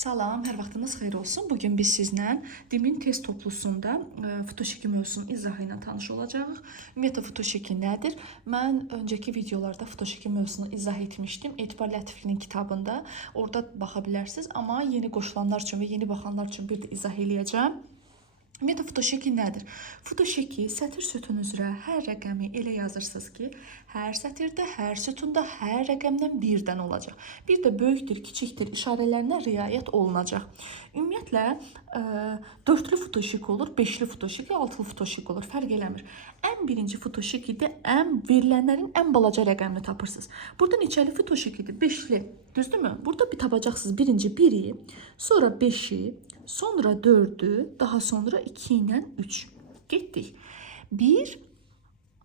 Salam, hər vaxtınız xeyir olsun. Bugün biz sizlə dimin test toplusunda fotoşeki mövzusunun izahı ilə tanış olacağıq. Ümumiyyətlə fotoşeki nədir? Mən öncəki videolarda fotoşeki mövzusunu izah etmişdim. Etibar Lətiflinin kitabında. Orada baxa bilərsiniz. Amma yeni qoşulanlar üçün və yeni baxanlar üçün bir də izah eləyəcəm. Ümumiyyətlə fotoşeki nədir? Fotoşeki sətr sütun üzrə hər rəqəmi elə yazırsınız ki, hər sətirdə, hər sütunda hər rəqəmdən birdən olacaq. Bir də böyükdür, kiçikdir işarələrinə riayət olunacaq. Ümumiyyətlə dörtlü fotoşek olur, beşli fotoşek, altılı fotoşek olur, fərq eləmir. Ən birinci fotoşekidə verilənlərin ən balaca rəqəmini tapırsınız. Burada neçəli fotoşekidir? Beşli. Düzdürmü? Burada bir tapacaqsınız. Birinci 1-i, sonra 5-i, sonra 4'ü, daha sonra 2 ilə 3. Getdik. 1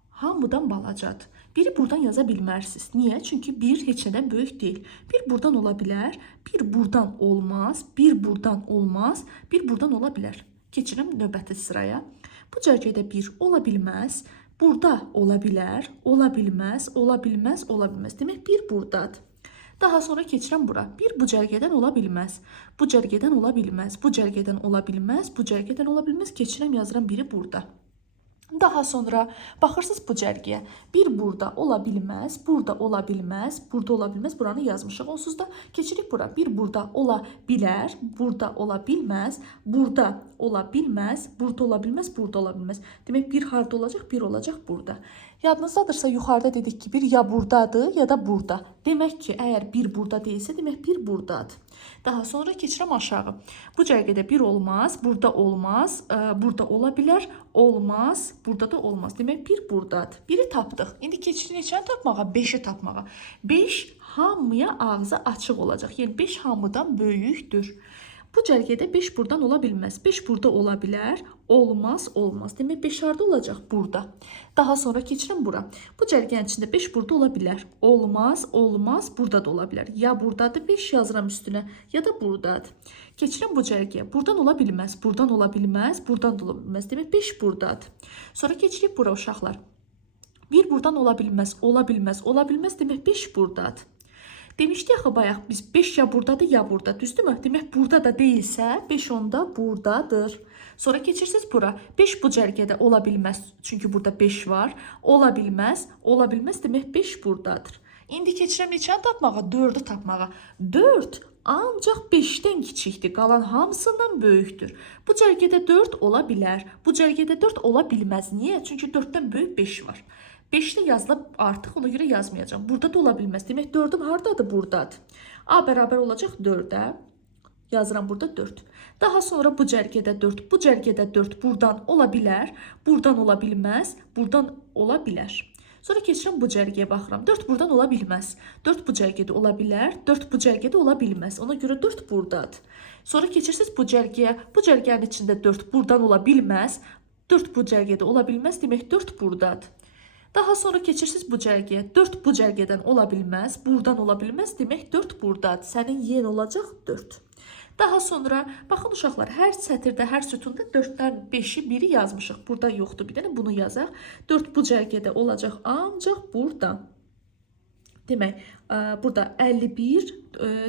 hamıdan balacadır. Biri buradan yaza bilmərsiniz. Niyə? Çünki 1 heç nədən böyük deyil. Bir buradan ola bilər, bir buradan olmaz, bir buradan olmaz, bir buradan ola bilər. Keçirəm növbəti sıraya. Bu cərgədə 1 ola bilməz, burada ola bilər, ola bilməz, ola bilməz, ola bilməz. Demək 1 buradadır. Daha sonra keçirəm bura. Bir bu cərgədən ola bilməz. Bu cərgədən ola bilməz. Bu cərgədən ola bilməz. Bu cərgədən ola bilməz. Keçirəm yazıram biri burada. Daha sonra baxırsınız bu cərgəyə. Bir burada ola bilməz. Burada ola bilməz. Burada ola bilməz. Buranı yazmışıq. Onsuz da keçirik bura. Bir burada ola bilər. Burada ola bilməz. Burada ola bilməz. Burada ola bilməz. Burada ola bilməz. Demək bir harda olacaq? Bir olacaq burada. Yadınızdadırsa yuxarıda dedik ki, bir ya buradadır ya da burada. Demək ki, əgər bir burada deyilsə, demək bir buradadır. Daha sonra keçirəm aşağı. Bu cərgədə bir olmaz, burada olmaz, burada ola bilər, olmaz, burada da olmaz. Demək bir buradadır. Biri tapdıq. İndi keçirik neçəni tapmağa? 5'i tapmağa. 5 hamıya ağzı açıq olacaq. Yəni 5 hamıdan böyükdür. Bu cərgədə 5 buradan ola bilməz. 5 burada ola bilər, olmaz, olmaz. Demək 5 harda olacaq? Burada. Daha sonra keçirəm bura. Bu cərgənin içində 5 burada ola bilər. Olmaz, olmaz, burada da ola bilər. Ya buradadır 5 yazıram üstünə, ya da buradadır. Keçirəm bu cərgəyə. Buradan ola bilməz, buradan ola bilməz, buradan da ola bilməz. Demək 5 buradadır. Sonra keçirik bura uşaqlar. 1 buradan ola bilməz, ola bilməz, ola bilməz. Demək 5 buradadır. Demişdik axı bayaq biz 5 ya buradadır ya burada. Düzdürmü? Demək burada da deyilsə 5 onda buradadır. Sonra keçirsiniz bura. 5 bu cərgədə ola bilməz. Çünki burada 5 var. Ola bilməz. Ola bilməz demək 5 buradadır. İndi keçirəm neçəni tapmağa? 4'ü tapmağa. 4 ancaq 5'dən kiçikdir. Qalan hamısından böyükdür. Bu cərgədə 4 ola bilər. Bu cərgədə 4 ola bilməz. Niyə? Çünki 4'dən böyük 5 var. 5'də yazılıb artıq, ona görə yazmayacağım. Burada da ola bilməz. Demək 4'üm hardadır? Buradadır. A bərabər olacaq 4'ə. Yazıram burada 4. Daha sonra bu cərgədə 4, bu cərgədə 4 buradan ola bilər, buradan ola bilməz, buradan ola bilər. Sonra keçirəm bu cərgəyə baxıram. 4 buradan ola bilməz. 4 bu cərgədə ola bilər, 4 bu cərgədə ola bilməz. Ona görə 4 buradadır. Sonra keçirsiniz bu cərgəyə. Bu cərgənin içində 4 buradan ola bilməz, 4 bu cərgədə ola bilməz. Demək 4 buradadır. Daha sonra keçirsiniz bu cərgəyə. 4 bu cərgədən ola bilməz, buradan ola bilməz. Demək 4 buradadır. Sənin yen olacaq 4. Daha sonra baxın uşaqlar, hər sətirdə, hər sütunda 4'dən 5'i, 1'i yazmışıq. Burada yoxdur. Bir dənə bunu yazaq. 4 bu cərgədə olacaq ancaq burada. Demək, burada 51,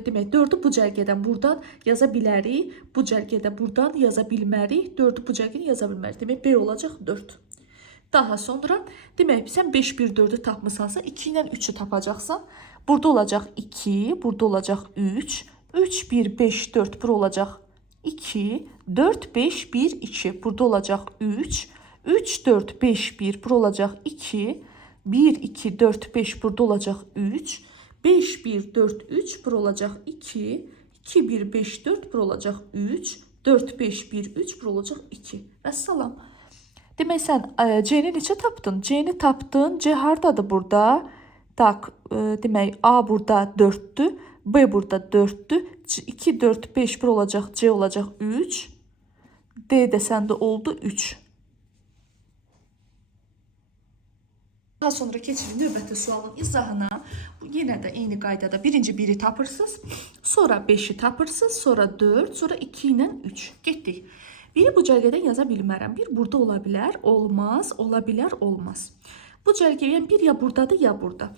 demək 4'ü bu cərgədən buradan yaza bilərik. Bu cərgədə buradan yaza bilmərik. 4'ü bu cərgədən yaza bilmərik. Demək B olacaq 4. Daha sonra demək sən 5, 1, 4'ü tapmısansa 2 ilə 3'ü tapacaqsan. Burada olacaq 2, burada olacaq 3, 3, 1, 5, 4, bura olacaq 2, 4, 5, 1, 2, burada olacaq 3, 3, 4, 5, 1, bura olacaq 2, 1, 2, 4, 5, burada olacaq 3, 5, 1, 4, 3, bura olacaq 2, 2, 1, 5, 4, bura olacaq 3, 4, 5, 1, 3, bura olacaq 2. Vəssalam. Demək sən C'ni neçə tapdın? C'ni tapdın. C hardadır burada? Tak, demək A burada 4'dür. B burada 4'dür. 2, 4, 5, 1 olacaq. C olacaq 3. D də səndə oldu 3. Daha sonra keçirin növbəti sualın izahına. Yenə də eyni qaydada birinci 1'i tapırsınız. Sonra 5'i tapırsınız. Sonra 4, sonra 2 ilə 3. Getdik. Biri bu cərgədən yaza bilmərəm. Bir burada ola bilər, olmaz, ola bilər, olmaz. Bu cərgəyə bir ya buradadır, ya burada.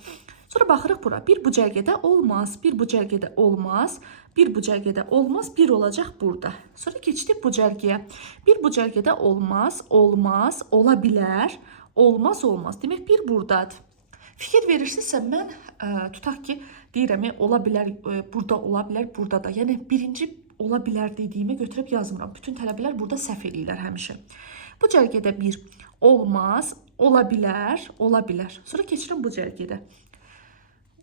Sonra baxırıq bura. Bir bu cərgədə olmaz, bir bu cərgədə olmaz. Bir bu cərgədə olmaz, bir olacaq burada. Sonra keçdik bu cərgəyə. Bir bu cərgədə olmaz, olmaz, ola bilər, olmaz, olmaz. Demək bir buradadır. Fikir verirsinizsə mən tutaq ki, deyirəm, ola bilər, burada ola bilər, burada da. Yəni birinci ola bilər dediyimi götürüb yazmıram. Bütün tələbələr burada səhv edirlər həmişə. Bu cərgədə bir olmaz, ola bilər, ola bilər. Sonra keçirəm bu cərgədə.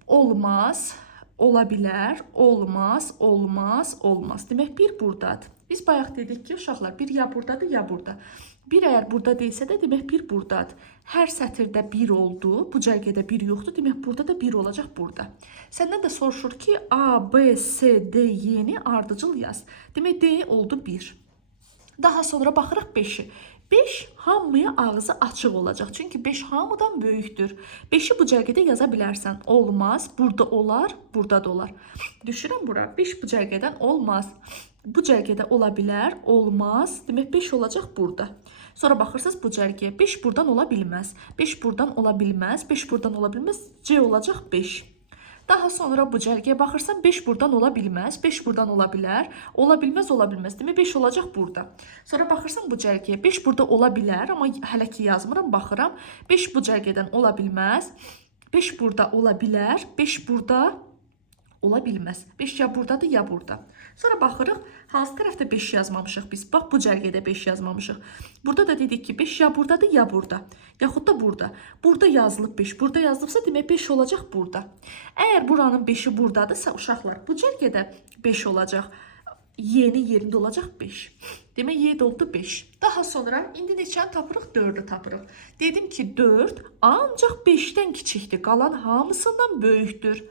Olmaz, ola bilər, olmaz, olmaz, olmaz. Demək bir buradadır. Biz bayaq dedik ki, uşaqlar bir ya buradadır, ya burada. Bir əgər burada deyilsə də demək bir buradadır. Hər sətirdə bir oldu, bu cərgədə bir yoxdur, demək burada da bir olacaq burada. Səndən də soruşur ki, A, B, C, D, Y-ni ardıcıl yaz. Demək D oldu 1. Daha sonra baxırıq 5-i. 5 hamıya ağzı açıq olacaq. Çünki 5 hamıdan böyükdür. 5-i bu cərgədə yaza bilərsən. Olmaz, burada olar, burada da olar. Düşürəm bura. 5 bu cərgədən olmaz. Bu cərgədə ola bilər, olmaz. Demək 5 olacaq burada. Sonra baxırsınız bu cərgəyə. 5 buradan ola bilməz. 5 buradan ola bilməz. 5 buradan ola bilməz. C olacaq 5. Daha sonra bu cərgəyə baxırsan 5 buradan ola bilməz, 5 buradan ola bilər, ola bilməz, ola bilməz. Demək 5 olacaq burada. Sonra baxırsan bu cərgəyə 5 burada ola bilər, amma hələ ki yazmıram, baxıram. 5 bu cərgədən ola bilməz, 5 burada ola bilər, 5 burada ola bilməz. 5 ya buradadır, ya burada. Sonra baxırıq, hansı tərəfdə 5 yazmamışıq biz? Bax, bu cərgədə 5 yazmamışıq. Burada da dedik ki, 5 ya buradadır, ya burada. Yaxud da burada. Burada yazılıb 5. Burada yazılıbsa, demək 5 olacaq burada. Əgər buranın 5-i buradadırsa, uşaqlar, bu cərgədə 5 olacaq. Y-ni yerində olacaq 5. Demək, Y oldu 5. Daha sonra, indi neçəni tapırıq? 4-ü tapırıq. Dedim ki, 4 ancaq 5-dən kiçikdir. Qalan hamısından böyükdür.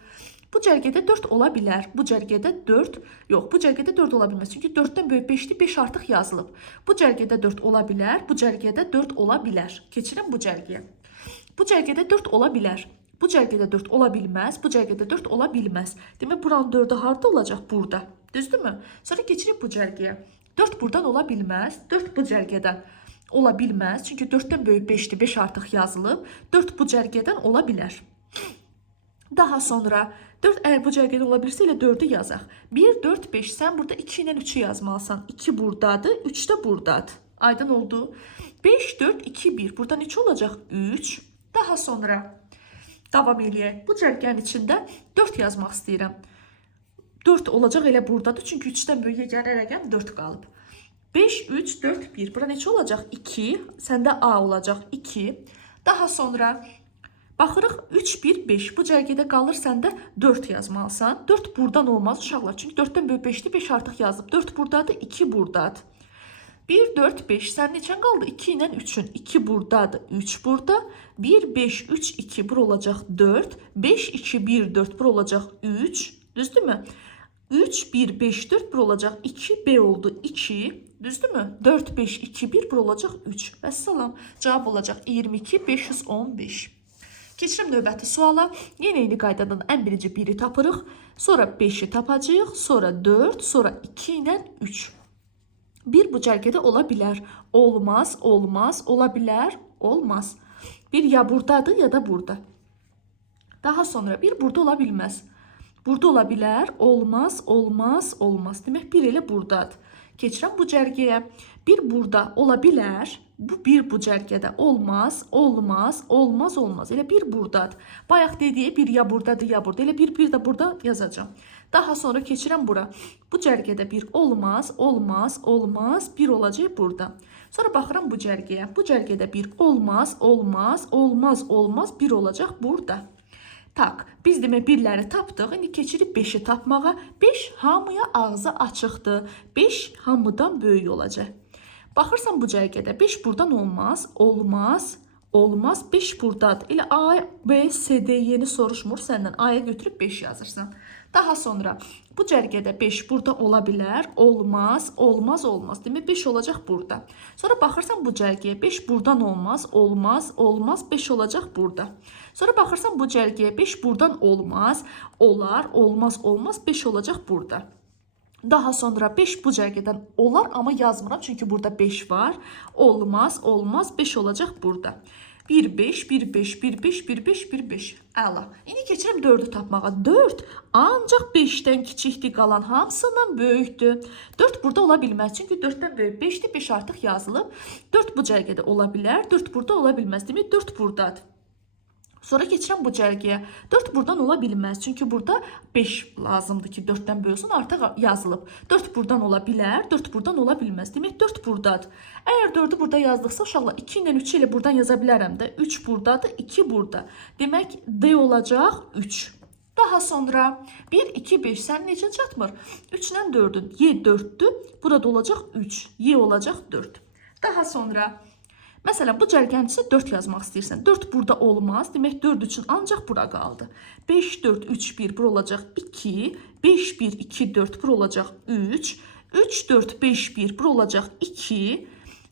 Bu cərgədə 4 ola bilər. Bu cərgədə 4, yox, bu cərgədə 4 ola bilməz. Çünki 4-dən böyük 5-dir, 5 artıq yazılıb. Bu cərgədə 4 ola bilər, bu cərgədə 4 ola bilər. Keçirəm bu cərgəyə. Bu cərgədə 4 ola bilər. Bu cərgədə 4 ola bilməz, bu cərgədə 4 ola bilməz. Demək, buranın 4-ü harda olacaq? Burada. Düzdürmü? Sonra keçirəm bu cərgəyə. 4 buradan ola bilməz, 4 bu cərgədən ola bilməz. Çünki 4-dən böyük 5-dir, 5 artıq yazılıb. 4 bu cərgədən ola bilər. Daha sonra 4 əgər bu cərgədə ola bilirsə, elə 4-ü yazaq. 1, 4, 5. Sən burada 2 ilə 3-ü yazmalısan. 2 buradadır, 3 də buradadır. Aydın oldu. 5, 4, 2, 1. Burada neçə olacaq? 3. Daha sonra davam eləyək. Bu cərgənin içində 4 yazmaq istəyirəm. 4 olacaq elə buradadır. Çünki 3-dən böyük yeganə rəqəm 4 qalıb. 5, 3, 4, 1. Bura neçə olacaq? 2. Səndə A olacaq 2. Daha sonra baxırıq 3, 1, 5. Bu cərgədə qalır səndə 4 yazmalısan. 4 buradan olmaz uşaqlar. Çünki 4-dən böyük 5-dir, 5 artıq yazılıb. 4 buradadır, 2 buradadır. 1, 4, 5. Sən neçən qaldı? 2 ilə 3-ün. 2 buradadır, 3 burada. 1, 5, 3, 2. Bur olacaq 4. 5, 2, 1, 4. Bur olacaq 3. Düzdürmü? 3, 1, 5, 4. Bur olacaq 2. B oldu 2. Düzdürmü? 4, 5, 2, 1. Bur olacaq 3. Vəssalam. Cavab olacaq 22, 515. Keçirəm növbəti suala. Yenə eyni qaydadan ən birinci 1-i tapırıq. Sonra 5-i tapacağıq. Sonra 4, sonra 2 ilə 3. 1 bu cərgədə ola bilər. Olmaz, olmaz, ola bilər, olmaz. 1 ya buradadır, ya da burada. Daha sonra 1 burada ola bilməz. Burada ola bilər, olmaz, olmaz, olmaz. Demək 1 elə buradadır. Keçirəm bu cərgəyə. 1 burada ola bilər. Bu 1 bu cərgədə olmaz, olmaz, olmaz, olmaz. Elə 1 buradadır. Bayaq dediyi 1 ya buradadır, ya burada. Elə 1 də burada yazacağım. Daha sonra keçirəm bura. Bu cərgədə 1 olmaz, olmaz, olmaz, 1 olacaq burada. Sonra baxıram bu cərgəyə. Bu cərgədə 1 olmaz, olmaz, olmaz, olmaz, 1 olacaq burada. Tak, biz demək 1-ləri tapdıq. İndi keçirib 5-i tapmağa. 5 hamıya ağzı açıqdır. 5 hamıdan böyük olacaq. Baxırsan bu cərgədə 5 buradan olmaz, olmaz, olmaz, 5 buradadır. Elə A, B, C, D, Y-ni soruşmur səndən. A-ya götürüb 5 yazırsan. Daha sonra bu cərgədə 5 burada ola bilər, olmaz, olmaz, olmaz. Demək 5 olacaq burada. Sonra baxırsan bu cərgəyə 5 buradan olmaz, olmaz, olmaz, 5 olacaq burada. Sonra baxırsan bu cərgəyə 5 buradan olmaz, olar, olmaz, olmaz, 5 olacaq burada. Daha sonra 5 bu cərgədən olar, amma yazmıram çünki burada 5 var. Olmaz, olmaz, 5 olacaq burada. 1, 5, 1, 5, 1, 5, 1, 5, 1, 5. Əla. İndi keçirəm 4-ü tapmağa. 4 ancaq 5-dən kiçikdir, qalan hamısından böyükdür. 4 burada ola bilməz, çünki 4-dən böyük 5-dir, 5 artıq yazılıb. 4 bu cərgədə ola bilər, 4 burada ola bilməz. Demək 4 buradadır. Sonra keçirəm bu cərgəyə. 4 buradan ola bilməz. Çünki burada 5 lazımdır ki 4-dən böyüsün. Artıq yazılıb. 4 buradan ola bilər, 4 buradan ola bilməz. Demək 4 buradadır. Əgər 4-ü burada yazdıqsa uşaqlar 2 ilə 3 ilə buradan yaza bilərəm də. 3 buradadır, 2 burada. Demək D olacaq 3. Daha sonra 1, 2, 5 sən necə çatmır? 3 ilə 4-ün. Y 4-dür. Burada olacaq 3. Y olacaq 4. Daha sonra məsələn, bu cərgənin içində 4 yazmaq istəyirsən. 4 burada olmaz. Demək 4 üçün ancaq bura qaldı. 5, 4, 3, 1 bura olacaq 2. 5, 1, 2, 4 bura olacaq 3. 3, 4, 5, 1 bura olacaq 2.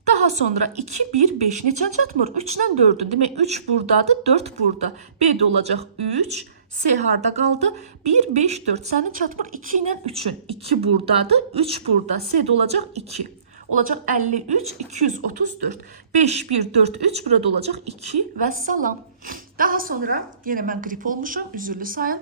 Daha sonra 2, 1, 5 neçə çatmır? 3 ilə 4-ün. Demək 3 buradadır, 4 burada. B də olacaq 3. C harda qaldı? 1, 5, 4. Sənin çatmır 2 ilə 3-ün. 2 buradadır, 3 burada. C də olacaq 2. Olacaq 53, 234. 5, 1, 4, 3 burada olacaq 2 və salam. Daha sonra yenə mən qrip olmuşam, üzürlü sayın.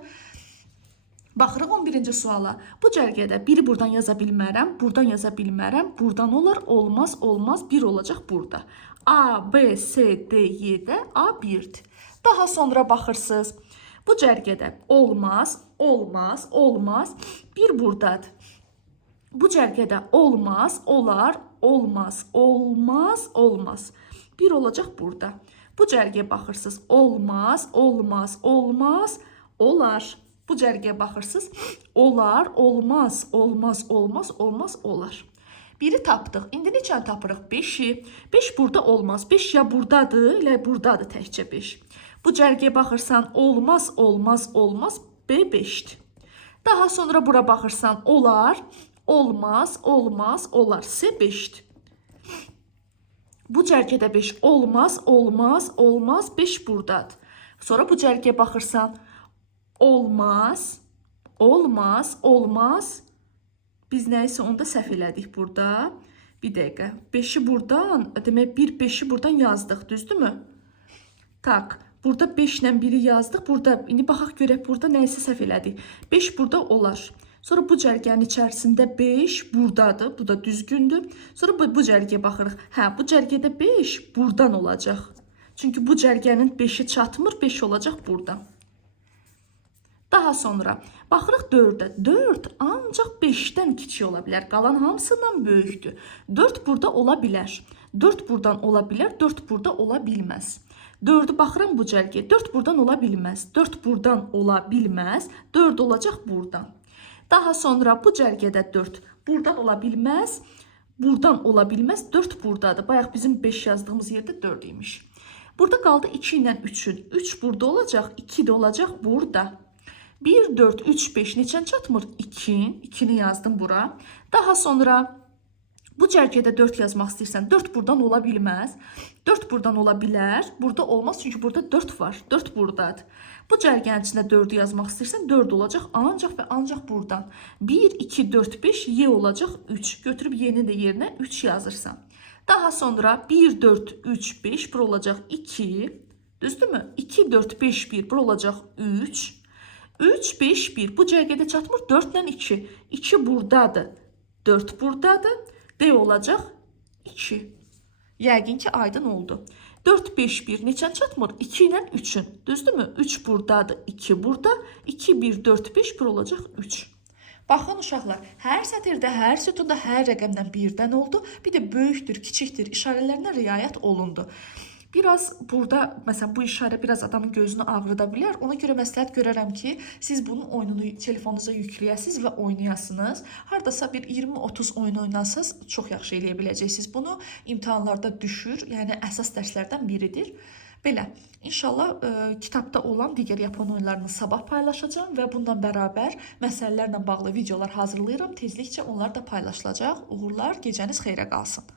Baxırıq 11-ci suala. Bu cərgədə 1-i buradan yaza bilmərəm, buradan yaza bilmərəm, buradan olar, olmaz, olmaz, 1 olacaq burada. A, B, C, D, Y-də A 1-dir. Daha sonra baxırsınız. Bu cərgədə olmaz, olmaz, olmaz, 1 buradadır. Bu cərgədə olmaz, olar, olmaz, olmaz, olmaz. 1 olacaq burada. Bu cərgəyə baxırsınız. Olmaz, olmaz, olmaz, olar. Bu cərgəyə baxırsınız. Olar, olmaz, olmaz, olmaz, olmaz, olar. 1-i tapdıq. İndi neçəni tapırıq? 5-i. 5 burada olmaz. 5 ya buradadır, elə buradadır təkcə 5. Bu cərgəyə baxırsan. Olmaz, olmaz, olmaz. B 5-dir. Daha sonra bura baxırsan. Olar, olmaz, olmaz, olar. C 5'dir. Bu cərgədə 5 olmaz, olmaz, olmaz, 5 buradadır. Sonra bu cərgəyə baxırsan, olmaz, olmaz, olmaz. Biz nəyisə onda səhv elədik burada. Bir dəqiqə. 5'i buradan, demək 1, 5'i buradan yazdıq, düzdürmü? Tak. Burada 5 ilə 1'i yazdıq. Burada, indi baxaq görək, burada nəyisə səhv elədik. 5 burada olar. Sonra bu cərgənin içərisində 5 buradadır. Bu da düzgündür. Sonra bu cərgəyə baxırıq. Hə, bu cərgədə 5 buradan olacaq. Çünki bu cərgənin 5'i çatmır, 5 olacaq buradan. Daha sonra baxırıq 4-ə. 4 ancaq 5-dən kiçik ola bilər. Qalan hamısından böyükdür. 4 burada ola bilər. 4 buradan ola bilər, 4 burada ola bilməz. 4'ü baxıram bu cərgəyə. 4 buradan ola bilməz. 4 buradan ola bilməz. 4 olacaq buradan. Daha sonra bu cərgədə 4 buradan ola bilməz, buradan ola bilməz, 4 buradadır. Bayaq bizim 5 yazdığımız yerdə 4 imiş. Burada qaldı 2 ilə 3'ün. 3 burada olacaq, 2 də olacaq burada. 1, 4, 3, 5 neçən çatmır? 2. 2'ni yazdım bura. Daha sonra bu cərgədə 4 yazmaq istəyirsən, 4 buradan ola bilməz. 4 buradan ola bilər. Burada olmaz, çünki burada 4 var. 4 buradadır. Bu cərgənin içində 4'ü yazmaq istəyirsən, 4 olacaq ancaq və ancaq buradan. 1, 2, 4, 5, Y olacaq 3. Götürüb Y'nin də yerinə 3 yazırsan. Daha sonra 1, 4, 3, 5, bura olacaq 2. Düzdürmü? 2, 4, 5, 1, bura olacaq 3. 3, 5, 1. Bu cərgədə çatmır. 4 ilə 2. 2 buradadır. 4 buradadır. D olacaq 2. Yəqin ki, aydın oldu. 4, 5, 1 neçən çatmır? 2 ilə 3'ün. Düzdürmü? 3 buradadır, 2 burada. 2, 1, 4, 5, 1 olacaq 3. Baxın uşaqlar, hər sətirdə, hər sütunda, hər rəqəmdən birdən oldu. Bir də böyükdür, kiçikdir işarələrinə riayət olundu. Biraz burada, məsələn, bu işarə biraz adamın gözünü ağrıda bilər. Ona görə məsləhət görərəm ki, siz bunun oyununu telefonunuza yükləyəsiniz və oynayasınız. Hardasa bir 20-30 oyun oynasınız, çox yaxşı eləyə biləcəksiniz bunu. İmtahanlarda düşür, yəni əsas dərslərdən biridir. Belə, inşallah kitabda olan digər yapon oyunlarını sabah paylaşacağım və bundan bərabər məsələlərlə bağlı videolar hazırlayıram. Tezlikcə onlar da paylaşılacaq. Uğurlar, gecəniz xeyrə qalsın.